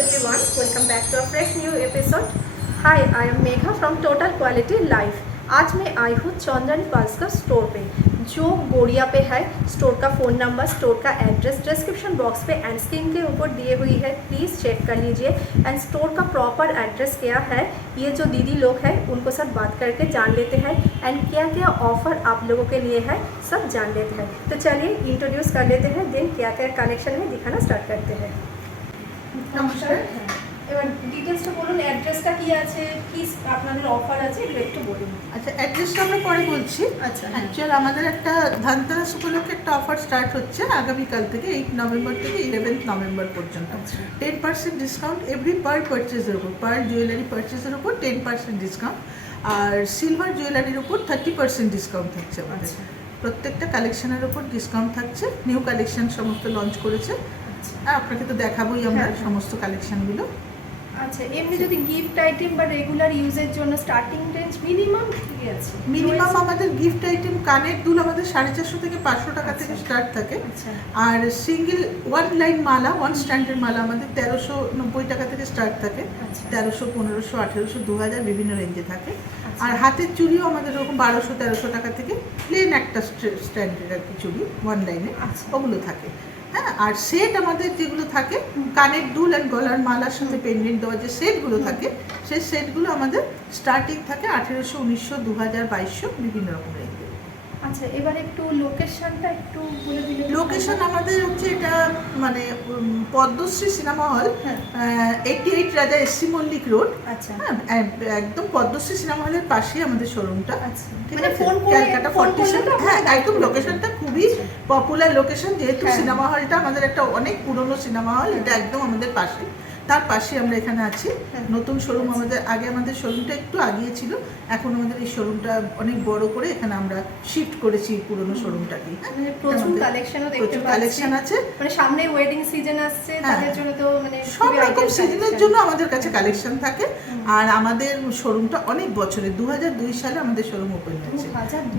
everyone, welcome back to a fresh new episode. Hi, I am Megha from Total Quality Life. आज मैं आई हूँ चंद्रनी pulse का store पे जो गोड़िया पे है। स्टोर का फ़ोन नंबर, स्टोर का एड्रेस डिस्क्रिप्शन बॉक्स पे एंड स्क्रीन के ऊपर दिए हुई है, प्लीज़ चेक कर लीजिए। एंड स्टोर का प्रॉपर एड्रेस क्या है ये जो दीदी लोग हैं उनको साथ बात करके जान लेते हैं एंड क्या क्या ऑफ़र आप लोगों के लिए है सब जान लेते हैं। तो चलिए इंट्रोड्यूस कर लेते हैं, देन क्या क्या कलेक्शन है दिखाना स्टार्ट करते हैं। নমস্কার। এবার ডিটেইলসটা বলুন, অ্যাড্রেসটা কি আছে, কি আপনাদের অফার আছে এগুলো একটু বলুন। আচ্ছা, অ্যাড্রেসটা আমরা পরে বলছি। আচ্ছা, অ্যাকচুয়ালি আমাদের একটা ধানতেরাস উপলক্ষে একটা অফার স্টার্ট হচ্ছে আগামীকাল থেকে 8 নভেম্বর থেকে 11 নভেম্বর পর্যন্ত। 10% ডিসকাউন্ট এভরি পার পারচেজের উপর, পার জুয়েলারি পারচেজের উপর 10% ডিসকাউন্ট, আর সিলভার জুয়েলারির উপর 30% ডিসকাউন্ট থাকছে আমাদের। প্রত্যেকটা কালেকশনের উপর ডিসকাউন্ট থাকছে। নিউ কালেকশন সমস্ত লঞ্চ করেছে, আপনাকে তো দেখাবোই আমরা সমস্ত কালেকশনগুলো। আচ্ছা, এমনি যদি গিফট আইটেম বা রেগুলার ইউজের জন্য স্টার্টিং রেঞ্জ মিনিমাম কি আছে? মিনিমাম আমাদের গিফট আইটেম কানের দুল আমাদের 450 থেকে 500 টাকা থেকে স্টার্ট থাকে। আর সিঙ্গেল ওয়ান লাইন মালা, ওয়ান স্ট্যান্ডের মালা আমাদের 1390 টাকা থেকে স্টার্ট থাকে। 1300, 1500, 1800, 2000 বিভিন্ন রেঞ্জে থাকে। আর হাতের চুড়িও আমাদের ওরকম 1200-1300 টাকা থেকে প্লেন একটা স্ট্যান্ডের আর কি চুড়ি ওয়ান লাইনে ওগুলো থাকে। হ্যাঁ, আর সেট আমাদের যেগুলো থাকে কানের দুল আর গলার মালার সাথে পেন্ডেন্ট দেওয়া যে সেটগুলো থাকে সেই সেটগুলো আমাদের স্টার্টিং থাকে 1800, 1900, 2000, 2200 বিভিন্ন রকম রেঞ্জে। আচ্ছা, এবার একটু লোকেশনটা একটু বলে দিলে। লোকেশন আমাদের হচ্ছে এটা মানে পদ্মশ্রী সিনেমা হল, 88 রাজা এসসি মল্লিক রোড। আচ্ছা, হ্যাঁ, একদম পদ্মশ্রী সিনেমা হলের পাশেই আমাদের শোরুমটা। মানে ফোন করে ক্যালকাটা 47। হ্যাঁ, একদম লোকেশনটা খুবই পপুলার লোকেশন, যেহেতু সিনেমা হলটা আমাদের একটা অনেক পুরনো সিনেমা হল, এটা একদম আমাদের পাশে, তার পাশে আমরা এখানে আছি। নতুন শোরুম আমাদের, আগে আমাদের শোরুমটা একটু আগিয়ে ছিল, এখন আমাদের এই শোরুমটা অনেক বড় করে এখানে আমরা শিফট করেছি পুরনো শোরুমটাকে। প্রচুর কালেকশনও দেখতে পাচ্ছি, কালেকশন আছে। মানে সামনে ওয়েডিং সিজন আসছে, তাদের জন্য তো মানে সব রকম সিজনের জন্য আমাদের কাছে কালেকশন থাকে। আর আমাদের শোরুমটা অনেক বছরের, 2002 সালে আমাদের শোরুম ওপেন হয়েছে।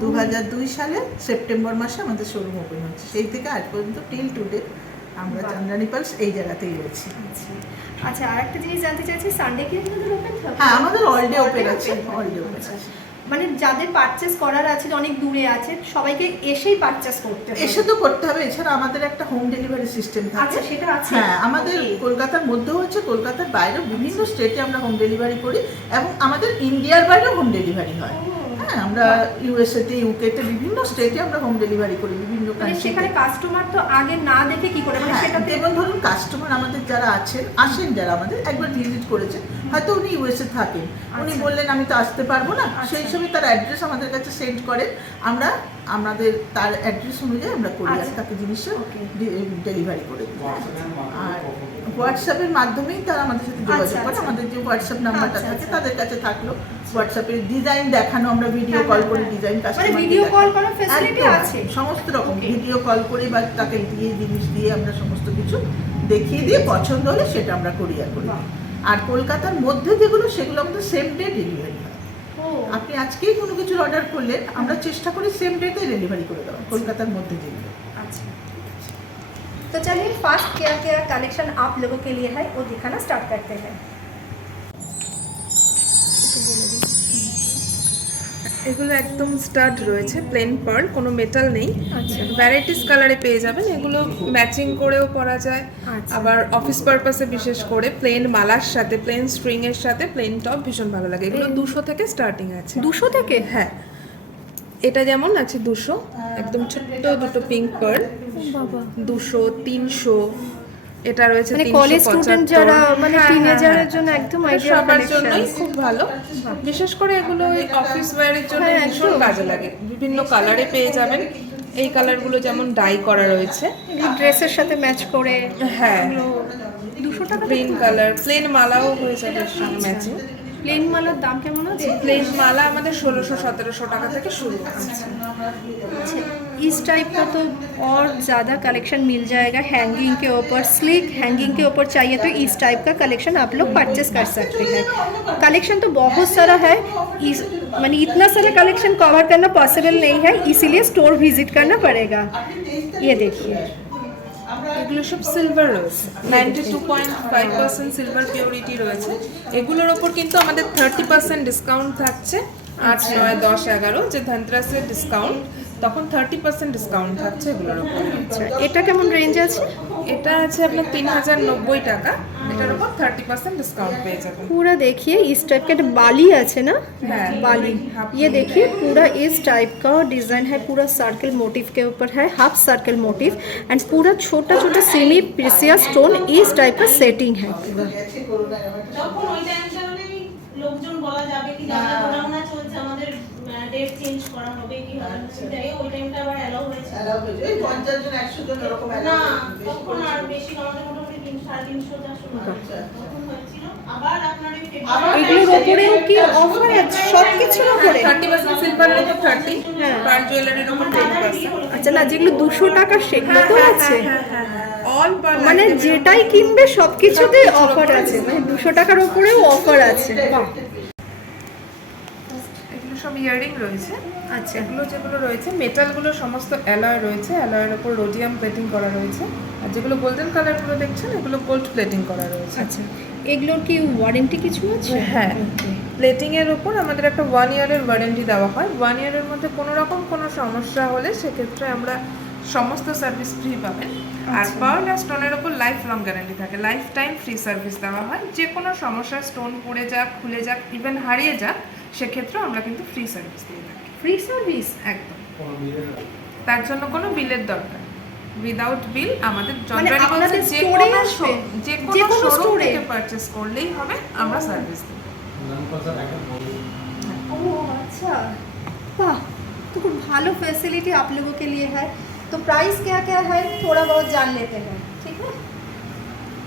2002 সালে সেপ্টেম্বর মাসে আমাদের শোরুম ওপেন হচ্ছে, সেই থেকে আজ পর্যন্ত টিল টুডে আমরা চন্দ্রানী পালস এই জায়গাতেই রয়েছি। আচ্ছা, আরেকটা জিনিস জানতে চাইছি, সানডে কি আমাদের ওপেন থাকে? হ্যাঁ, আমাদের অল ডে ওপেন আছে, অল ডে ওপেন আছে। মানে যাদের পারচেজ করার আছে, অনেক দূরে আছে, সবাইকে এসেই পারচেজ করতে হবে। এসে তো করতে হবে, এছাড়া আমাদের একটা হোম ডেলিভারি সিস্টেম থাকে। আচ্ছা, সেটা আছে। হ্যাঁ, আমাদের কলকাতার মধ্যেও হচ্ছে, কলকাতার বাইরেও বিভিন্ন স্টেটে আমরা হোম ডেলিভারি করি এবং আমাদের ইন্ডিয়ার বাইরেও হোম ডেলিভারি হয়। হ্যাঁ, আমরা ইউএসএতে, ইউকেতে বিভিন্ন স্টেটে আমরা হোম ডেলিভারি করি বিভিন্ন কান্ট্রিতে। সেখানে কাস্টমার তো আগে না দেখে কি করে, মানে সেটা যেমন ধরুন কাস্টমার আমাদের যারা আসেন যারা আমাদের একবার ভিজিট করেছেন, হয়তো উনি ইউএসএ থাকেন, উনি বললেন আমি তো আসতে পারবো না, সেই হিসেবে তার অ্যাড্রেস আমাদের কাছে সেন্ড করেন, আমরা আমাদের তার অ্যাড্রেস অনুযায়ী আমরা কুরিয়ার তাকে জিনিসটা ডেলিভারি করে দিই। আর হোয়াটসঅ্যাপের মাধ্যমেই তারা আমাদের সাথে যোগাযোগ করে। আমাদের যে হোয়াটসঅ্যাপ নাম্বারটা থাকে তাদের কাছে থাকলো, হোয়াটসঅ্যাপে ডিজাইন দেখানো, আমরা ভিডিও কল করে ডিজাইন কাস্টমার ভিডিও কল করার ফ্যাসিলিটি আছে, সমস্ত রকম ভিডিও কল করে বা তাকে দিয়ে জিনিস দিয়ে আমরা সমস্ত কিছু দেখিয়ে দিয়ে পছন্দ হলে সেটা আমরা কুরিয়ার করি। আর কলকাতার মধ্যে যেগুলো সেগুলো আমাদের সেম ডে ডেলিভারি হয়। আপনি আজকেই কোনো কিছু অর্ডার করলে আমরা চেষ্টা করি সেম ডেতে ডেলিভারি করে দেওয়া কলকাতার মধ্যে যেগুলো। अच्छा, तो चलिए फास्ट क्या क्या कलेक्शन आप लोगों के लिए है वो दिखाना स्टार्ट करते हैं। এগুলো একদম স্টাড রয়েছে, প্লেন পার্ল, কোনো মেটাল নেই। ভ্যারাইটিস কালারে পেয়ে যাবেন, এগুলো ম্যাচিং করেও পরা যায়, আবার অফিস পারপাসে বিশেষ করে প্লেন মালার সাথে, প্লেন স্ট্রিং এর সাথে প্লেন টপ ভীষণ ভালো লাগে। এগুলো 200 থেকে স্টার্টিং আছে। 200 থেকে? হ্যাঁ, এটা যেমন আছে 200, একদম ছোট্ট দুটো পিঙ্ক পার্ল, 200, 300, এটা রয়েছে মানে কলেজ স্টুডেন্ট যারা, মানে টিনেজারের জন্য একদম আইডিয়াল সবার জন্যই খুব ভালো। বিশেষ করে এগুলো অফিস ওয়্যারের জন্য ভীষণ কাজে লাগে। বিভিন্ন কালারে পেয়ে যাবেন, এই কালারগুলো যেমন ডাই করা রয়েছে, ড্রেসের সাথে ম্যাচ করে। হ্যাঁ, 200 টাকা। প্লেন কালার, প্লেন মালাও হয়ে যাবে এর সঙ্গে ম্যাচিং। প্লেন মালার দাম কেমন আছে? প্লেন মালা আমাদের 1600-1700 টাকা থেকে শুরু আছে। इस टाइप का तो और ज़्यादा कलेक्शन मिल जाएगा हैंगिंग के ऊपर, स्लिक हैंगिंग के ऊपर चाहिए तो इस टाइप का कलेक्शन आप लोग परचेस कर सकते हैं। कलेक्शन तो बहुत सारा है, माने इतना सारा कलेक्शन कवर करना पॉसिबल नहीं है, इसीलिए स्टोर विजिट करना पड़ेगा। ये देखिए এগুলো সব সিলভার রয়েছে, 92.5% সিলভার পিওরিটি রয়েছে। এগুলোর ওপর কিন্তু আমাদের 30% ডিসকাউন্ট থাকছে। 8, 9, 10, 11 যে ধনতেরাসের ডিসকাউন্ট, তখন 30% ডিসকাউন্ট থাকছে এগুলোর ওপর। আচ্ছা, এটা কেমন রেঞ্জ আছে? এটা আছে আপনার 3090 টাকা, এটার উপর 30% डिस्काउंट पेয়ে যাবেন। पूरा देखिए इस टाइप का बाली আছে না, हाँ, बाली, ये देखिए पूरा इस टाइप का डिजाइन है, पूरा सर्कल मोटिव के ऊपर है, हाफ सर्कल मोटिव एंड पूरा छोटा छोटा सेमी प्रेसियस स्टोन इस टाइप का सेटिंग है पूरा। যখন ওই টাইমটা মানে লোকজন বলা যাবে কি জানা ঘোরাঘোরা চলছে, আমাদের ডেট চেঞ্জ করা হবে কি হবে সেটাই ওই টাইমটা আবার অ্যালাউ হয়েছে। এই 50 জন 100 জন এরকম না তখন আর বেশি আমাদের মোটামুটি 300, 450 তখন হয়েছিল। আবার আপনার এই এগুলোর উপরেও কি অফার আছে সব কিছুর উপরে? 30% সিলভারের উপর 30, হ্যাঁ। পার জুয়েলারির উপর 10%। আচ্ছা, না যেগুলো 200 টাকা সেগুলো তো আছে, অল পার মানে যেটাই কিনবে সবকিছুতে অফার আছে, মানে 200 টাকার উপরেও অফার আছে। বাহ, এগুলো সব ইয়ারিং রয়েছে। আচ্ছা এগুলো যেগুলো রয়েছে মেটালগুলো সমস্ত অ্যালয় রয়েছে, অ্যালয়ের উপর রোডিয়াম প্লেটিং করা রয়েছে। আর যেগুলো গোল্ডেন কালারগুলো দেখছেন এগুলো গোল্ড প্লেটিং করা রয়েছে। আচ্ছা, এগুলোর কি ওয়ারেন্টি কিছু আছে? হ্যাঁ, প্লেটিং এর উপর আমাদের একটা 1 ইয়ারের ওয়ারেন্টি দেওয়া হয়। 1 ইয়ারের মধ্যে কোনো রকম কোনো সমস্যা হলে সেক্ষেত্রে আমরা সমস্ত সার্ভিস ফ্রি পাবেন। আর পার্ল আর স্টোনের উপর লাইফ লং গ্যারান্টি থাকে, লাইফ টাইম ফ্রি সার্ভিস দেওয়া হয়। যে কোনো সমস্যা, স্টোন পড়ে যাক, খুলে যাক, ইভেন হারিয়ে যাক, সেক্ষেত্রে আমরা কিন্তু ফ্রি সার্ভিস দিয়ে থাকি। Free service? একদম, তার জন্য কোনো বিলের দরকার নেই। উইদাউট বিল আমাদের মানে চন্দ্রানী আপনাদের বলছে যে স্টোরে কোনো আসবে? যে যে কোনো কোনো শোরুম স্টোরে? থেকে পারচেজ করলেই হবে, আমরা সার্ভিস দেব। ओह अच्छा, वाह, तो कुछ भालो फैसिलिटी आप लोगों के लिए है। तो प्राइस क्या क्या है थोड़ा बहुत जान लेते हैं, ठीक है?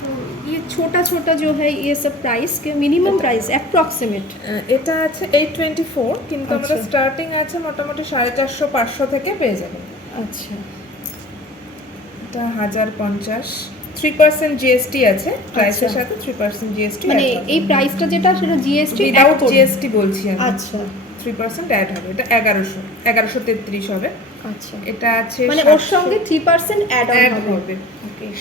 तो ये छोटा छोटा जो है ये सब प्राइस के मिनिमम प्राइस अप्रॉक्सिमेट? এটা আছে 824, কিন্তু আমাদের আচ্ছা। স্টার্টিং আছে মোটামুটি 450 500 থেকে পেয়ে যাবেন। अच्छा, এটা 1050, 3% জিএসটি আছে প্রাইসের আচ্ছা। সাথে 3% জিএসটি মানে এই প্রাইসটা যেটা সেটা জিএসটি উইদাউট জিএসটি বলছি আমি। আচ্ছা 3% অ্যাড হবে, এটা 1133 হবে। আচ্ছা, এটা আছে মানে ওর সঙ্গে 3% অ্যাড অ্যাড অন হবে। হবে।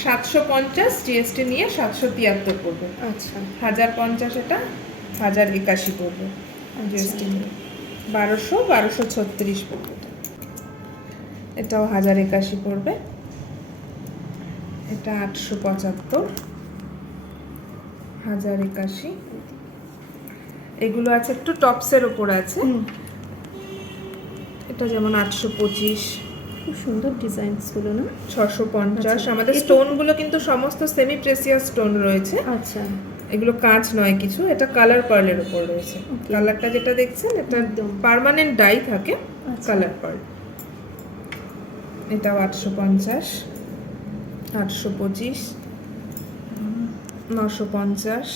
750 জিএসটি নিয়ে 773 পড়বে। আচ্ছা 1050 এটা 1081 পড়বে জিএসটি নিয়ে। 1236 পড়বে। এটাও 1081 পড়বে। এটা 875, 1081। এগুলো আছে একটু টপসের উপর আছে। এটা যেমন 825, খুব সুন্দর ডিজাইনসগুলো না? 650। আচ্ছা। আমাদের এটা- স্টোনগুলো কিন্তু সমস্ত সেমি প্রেসিয়াস স্টোন রয়েছে, আচ্ছা এগুলো কাঁচ নয় কিছু। এটা কালার পার্লের উপর রয়েছে। Okay. কালারটা যেটা দেখছেন এটা একদম। পার্মানেন্ট ডাই থাকে, আচ্ছা। Colour pearl. এটাও 850, 825, 950।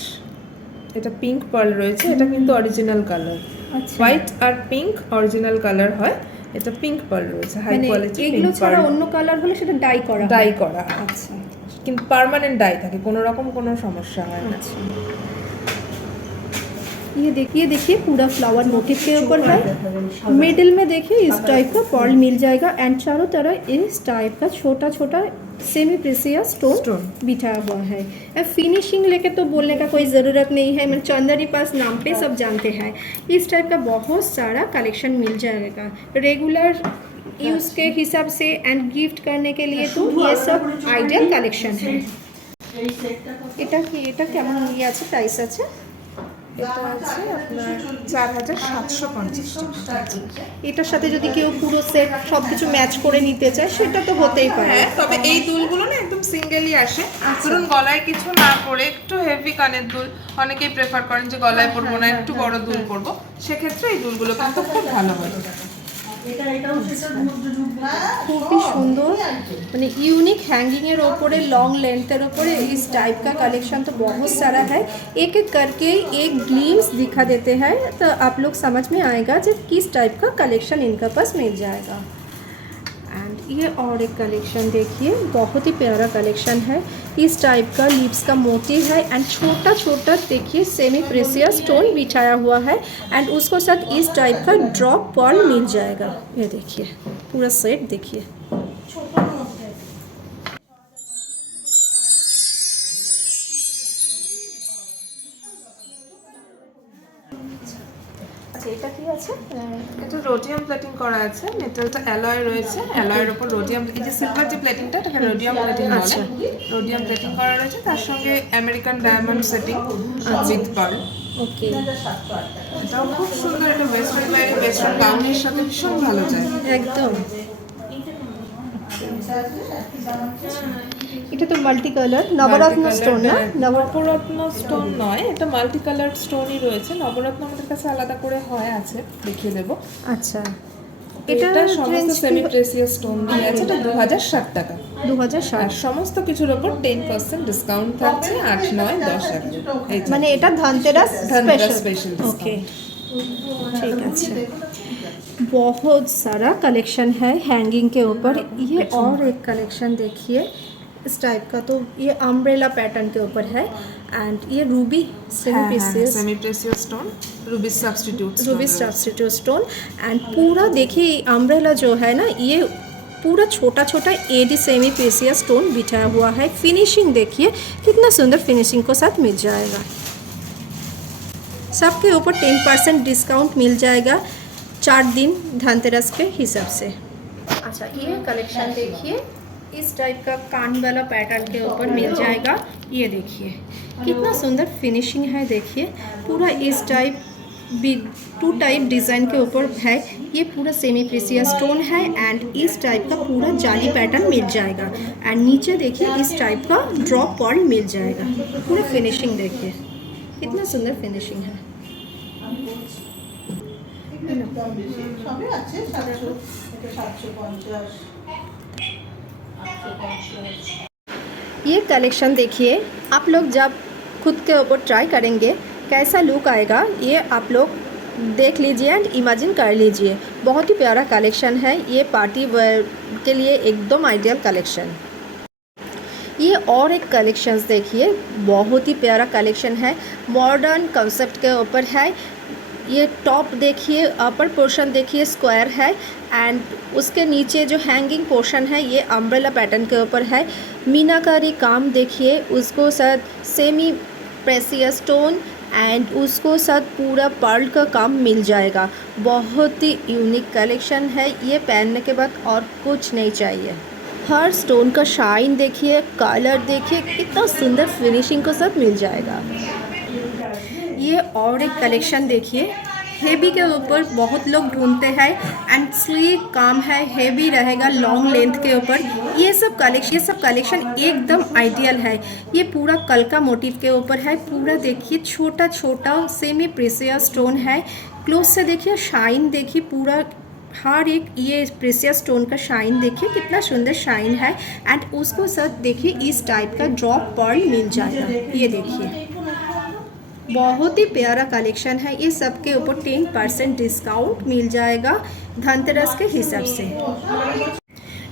এটা পিঙ্ক পার্ল রয়েছে, এটা কিন্তু অরিজিনাল কালার। আচ্ছা, হোয়াইট আর পিঙ্ক অরিজিনাল কালার হয়, এটা পিঙ্ক পার্ল রয়েছে, হাই মানে কোয়ালিটি এগুলো পিঙ্ক ছাড়া পার্ল। অন্য কালার হলে সেটা ডাই করা হয়? ডাই করা হয়। আচ্ছা কিন্তু পার্মানেন্ট ডাই থাকে, কোনো রকম কোনো সমস্যা হয় না। अच्छा, ये देखिए पूरा फ्लावर मोटिव के ऊपर है। मिडिल में देखिए इस टाइप का पर्ल मिल जाएगा एंड चारों तरफ इस टाइप का छोटा छोटा सेमी प्रेसियस Stone. स्टोन बिठाया हुआ है। फिनिशिंग लेके तो बोलने का कोई ज़रूरत नहीं है, मैं चंदनी पास नाम पे सब जानते हैं। इस टाइप का बहुत सारा कलेक्शन मिल जाएगा रेगुलर यूज़ के हिसाब से एंड गिफ्ट करने के लिए, तो ये सब आइडियल कलेक्शन है। এটা কেমন ইয়ে আছে, প্রাইস আছে? এটা আছে আপনার 4750 টাকা। এটার সাথে যদি কেউ পুরো সেট সব কিছু ম্যাচ করে নিতে চায় সেটা তো হতেই পারে। হ্যাঁ, তবে এই দুলগুলো না একদম সিঙ্গেলই আসে। ধরুন গলায় কিছু না পরে একটু হেভি কানের দুল, অনেকেই প্রেফার করেন যে গলায় পরবো না, একটু বড় দুল পরবো, সেক্ষেত্রে এই দুলগুলো কিন্তু খুব ভালো হয়। খুবই সুন্দর, মানে यूनिक हैंगिंग এর উপরে लॉन्ग लेंथের উপরে इस टाइप का कलेक्शन तो बहुत सारा है। एक एक करके एक ग्लिम्स दिखा देते हैं तो आप लोग समझ में आएगा कि किस टाइप का कलेक्शन इनका पास मिल जाएगा। एंड ये और एक कलेक्शन देखिए, बहुत ही प्यारा कलेक्शन है। इस टाइप का लिप्स का मोटिव है एंड छोटा छोटा देखिए सेमी प्रेसियस स्टोन बिछाया हुआ है एंड उसको साथ इस टाइप का ड्रॉप पर्ल मिल जाएगा। ये देखिए पूरा सेट देखिए। আচ্ছা এটা কি আছে? এটা রোডিয়াম প্লেটিং করা আছে, মেটালটা অ্যালয় রয়েছে, অ্যালয়ের উপর রোডিয়াম, এই যে সিলভার যে প্লেটিংটা এটাকে রোডিয়াম প্লেটিং বলে। রোডিয়াম প্লেটিং করা রয়েছে, তার সঙ্গে American diamond setting with pearl. Okay, এটাও খুব সুন্দর, এটা ওয়েস্টার্ন বাইরে ওয়েস্টার্ন গাউনের সাথে ভীষণ ভালো যায়। একদম। এটা তো মাল্টি কালার নবরত্ন স্টোন না? নবরত্ন স্টোন নয়, এটা মাল্টি কালার স্টোনই রয়েছে। নবরত্ন আমাদের কাছে আলাদা করে হয় আছে, দেখিয়ে দেবো। আচ্ছা, এটা সমস্ত সেমি প্রেসিয়াস স্টোন দিয়ে আছে, এটা 2060 টাকা। 2060। আর সমস্ত কিছুর উপর 10% ডিসকাউন্ট থাকছে, 8, 9, 10 টাকা। এই যে মানে এটা Dhanteras Dhanteras special. Special okay, ठीक है। बहुत सारा कलेक्शन है हैंगिंग के ऊपर। ये और एक कलेक्शन देखिए इस टाइप का, तो ये अम्ब्रेला पैटर्न के ऊपर है एंड ये Ruby semi precious semi precious stone, Ruby substitute Ruby substitute stone and पूरा देखिए अम्ब्रेला जो है ना, ये पूरा छोटा छोटा एडी सेमी प्रेशियस स्टोन बिछाया हुआ है। फिनिशिंग देखिए कितना सुंदर फिनिशिंग को साथ मिल जाएगा। सबके ऊपर 10% डिस्काउंट मिल जाएगा 4 दिन धनतेरस के हिसाब से। अच्छा, ये कलेक्शन देखिए इस टाइप का कान वाला पैटर्न के ऊपर मिल जाएगा। ये देखिए कितना सुंदर फिनिशिंग है, देखिए पूरा इस टाइप 2 टाइप डिज़ाइन के ऊपर है। ये पूरा सेमी प्रेशियस स्टोन है एंड इस टाइप का पूरा जाली पैटर्न मिल जाएगा एंड नीचे देखिए इस टाइप का ड्रॉप पर्ल मिल जाएगा। पूरा फिनिशिंग देखिए कितना सुंदर फिनिशिंग है। সবই আছে 700, এটা 750। ये कलेक्शन देखिए, आप लोग जब खुद के ऊपर ट्राई करेंगे कैसा लुक आएगा, ये आप लोग देख लीजिए एंड इमेजिन कर लीजिए। बहुत ही प्यारा कलेक्शन है, ये पार्टी वेयर के लिए एकदम आइडियल कलेक्शन। ये और एक कलेक्शंस देखिए, बहुत ही प्यारा कलेक्शन है, मॉडर्न कंसेप्ट के ऊपर है। ये टॉप देखिए, अपर पोर्शन देखिए स्क्वायर है एंड उसके नीचे जो हैंगिंग पोर्शन है ये अम्ब्रेला पैटर्न के ऊपर है। मीनाकारी काम देखिए, उसको साथ सेमी प्रेशियस स्टोन एंड उसको साथ पूरा पर्ल का काम मिल जाएगा। बहुत ही यूनिक कलेक्शन है, ये पहनने के बाद और कुछ नहीं चाहिए। हर स्टोन का शाइन देखिए, कलर देखिए, कितना सुंदर फिनिशिंग को साथ मिल जाएगा। ये और एक कलेक्शन देखिए, हेवी के ऊपर बहुत लोग ढूंढते हैं एंड स्लीक काम है, हेवी रहेगा लॉन्ग लेंथ के ऊपर। ये सब कलेक्शन एकदम आइडियल है। ये पूरा कलका मोटिव के ऊपर है, पूरा देखिए छोटा छोटा सेमी प्रेशियस स्टोन है। क्लोज से देखिए, शाइन देखिए, पूरा हर एक ये प्रेशियस स्टोन का शाइन देखिए कितना सुंदर शाइन है एंड उसको साथ देखिए इस टाइप का ड्रॉप पर्ल मिल जाएगा। ये देखिए बहुत ही प्यारा कलेक्शन है, ये सब के ऊपर 10% डिस्काउंट मिल जाएगा धनतेरस के हिसाब से।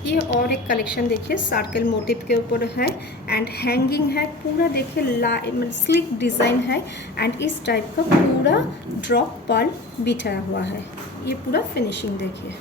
ये और एक कलेक्शन देखिए, सर्कल मोटिव के ऊपर है एंड हैंगिंग है, पूरा देखिए स्लिक डिज़ाइन है एंड इस टाइप का पूरा ड्रॉप पर्ल बिछाया हुआ है। ये पूरा फिनिशिंग देखिए।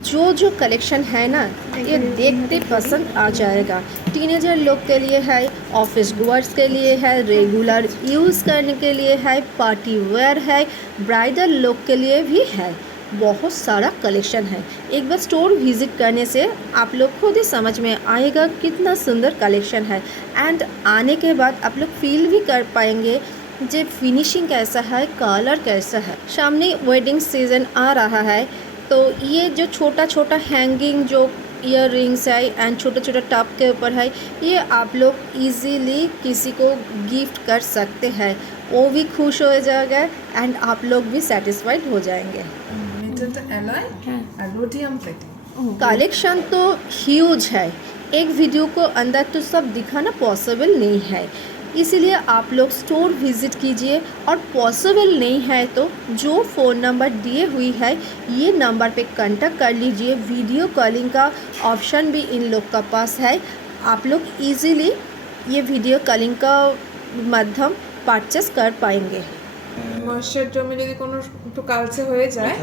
जो कलेक्शन है ना, ये देखते पसंद आ जाएगा। टीनेजर लोग के लिए है, ऑफिस गोअर्स के लिए है, रेगुलर यूज़ करने के लिए है, पार्टी वेयर है, ब्राइडल लोग के लिए भी है। बहुत सारा कलेक्शन है, एक बार स्टोर विज़िट करने से आप लोग खुद ही समझ में आएगा कितना सुंदर कलेक्शन है एंड आने के बाद आप लोग फील भी कर पाएंगे जो फिनिशिंग कैसा है, कलर कैसा है। सामने वेडिंग सीज़न आ रहा है, तो ये जो छोटा छोटा हैंगिंग जो ईयर रिंग्स है एंड छोटा छोटा टप के ऊपर है, ये आप लोग इजीली किसी को गिफ्ट कर सकते हैं, वो भी खुश हो जाएगा एंड आप लोग भी सेटिस्फाइड हो जाएंगे। कलेक्शन तो ह्यूज है, एक वीडियो को अंदर तो सब दिखाना पॉसिबल नहीं है, इसीलिए आप लोग स्टोर विज़िट कीजिए और पॉसिबल नहीं है तो जो फ़ोन नंबर दिए हुई है ये नंबर पे कांटेक्ट कर लीजिए। वीडियो कॉलिंग का ऑप्शन भी इन लोग का पास है, आप लोग इजीली ये वीडियो कॉलिंग का माध्यम परचेस कर पाएंगे। ময়েশ্চার জমে যদি কোনো একটু কালচে হয়ে যায়,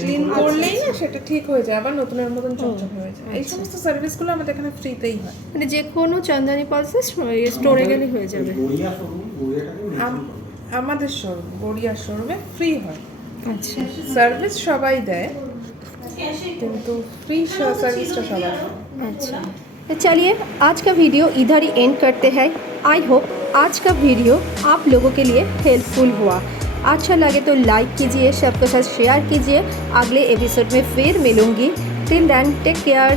ক্লিন করলেই না সেটা ঠিক হয়ে যায়, আবার নতুনের মতন চকচক হয়ে যায়। এই সমস্ত সার্ভিসগুলো আমাদের এখানে ফ্রিতেই হয়। মানে যে কোনো চন্দনী পালসের স্টোরে গেলে হয়ে যাবে। আমাদের শোরুম গড়িয়া শোরুমে ফ্রি হয়, আচ্ছা সার্ভিস সবাই দেয় ক্যাশে কিন্তু ফ্রি সার্ভিসটা সবাই দেয়। अच्छा तो चलिए आज का वीडियो इधर ही एंड करते हैं। आई होप आज का वीडियो आप लोगों के लिए हेल्पफुल हुआ। अच्छा लगे तो लाइक कीजिए, सबके साथ शेयर कीजिए। अगले एपिसोड में फिर मिलूँगी। Till then take care.